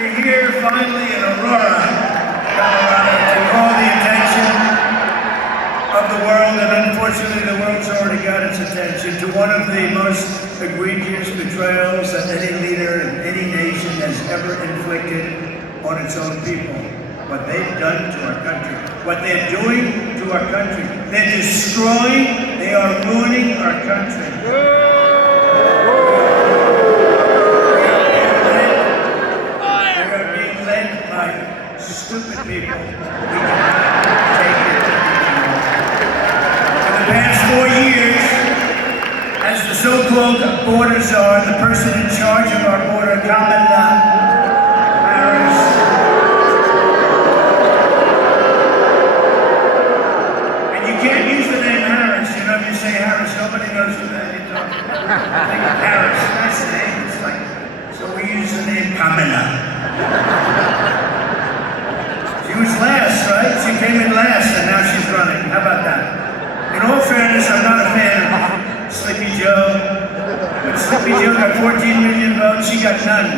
We're here finally in Aurora, Colorado, to call the attention of the world, and unfortunately the world's already got its attention, to one of the most egregious betrayals that any leader in any nation has ever inflicted on its own people. What they've done to our country, what they're doing to our country. They're destroying, they are ruining our country. Stupid people. We cannot take it anymore. For the past 4 years, as the so-called border czar, the person in charge of our border, Kamala Harris, and you can't use the name Harris. You know, if you say Harris, nobody knows who that you're talking about. Think of Harris, nice name. It's like, so we use the name Kamala. She was last, right? She came in last, and now she's running. How about that? In all fairness, I'm not a fan of Sleepy Joe. But Sleepy Joe got 14 million votes. She got none.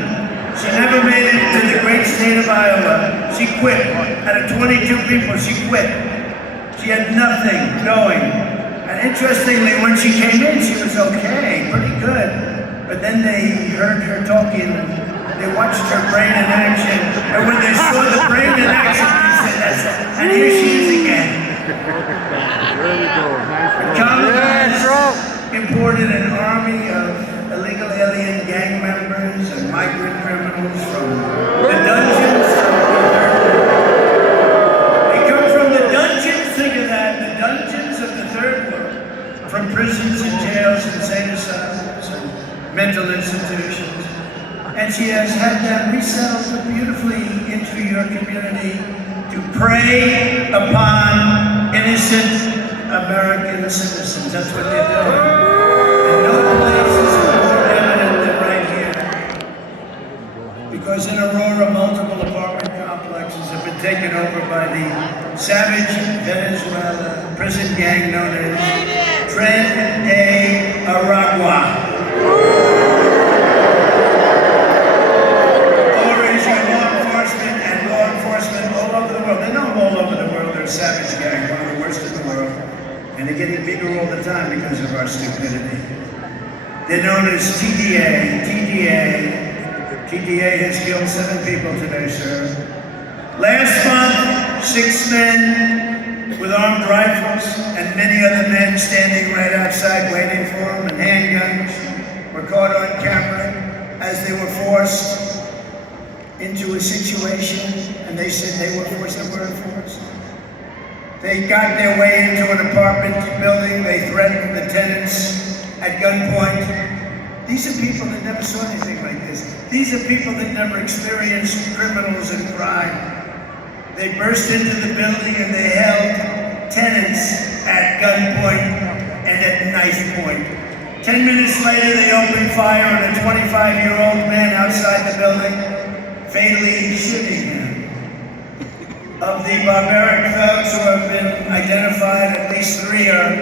She never made it to the great state of Iowa. She quit. Out of 22 people, she quit. She had nothing going. And interestingly, when she came in, she was okay, pretty good. But then they heard her talking. They watched her brain in action, and when they saw the brain in action, they said, "That's it." And here she is again. There we go. Nice. Kamala imported an army of illegal alien gang members and migrant criminals from the dungeons. They come from the dungeons, think of that, the dungeons of the third world, from prisons and jails, insane asylums, and mental institutions. And she has had them resettled beautifully into your community to prey upon innocent American citizens. That's what they're doing. And no place is more evident than right here. Because in Aurora, multiple apartment complexes have been taken over by the savage Venezuela prison gang known as Tren de Aragua. Savage gang, one of the worst in the world, and they're getting bigger all the time because of our stupidity. They're known as TDA. TDA has killed 7 people today, sir. Last month, 6 men with armed rifles and many other men standing right outside waiting for them, and handguns were caught on camera as they were forced into a situation, and they said they were forced, they weren't forced. They got their way into an apartment building. They threatened the tenants at gunpoint. These are people that never saw anything like this. These are people that never experienced criminals and crime. They burst into the building and they held tenants at gunpoint and at knife point. 10 minutes later, they opened fire on a 25-year-old man outside the building, fatally shooting him. Of the barbaric thugs who have been identified, at least 3 are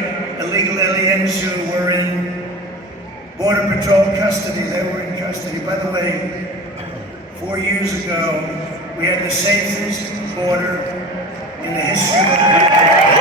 illegal aliens who were in Border Patrol custody. They were in custody. By the way, 4 years ago, we had the safest border in the history of the country.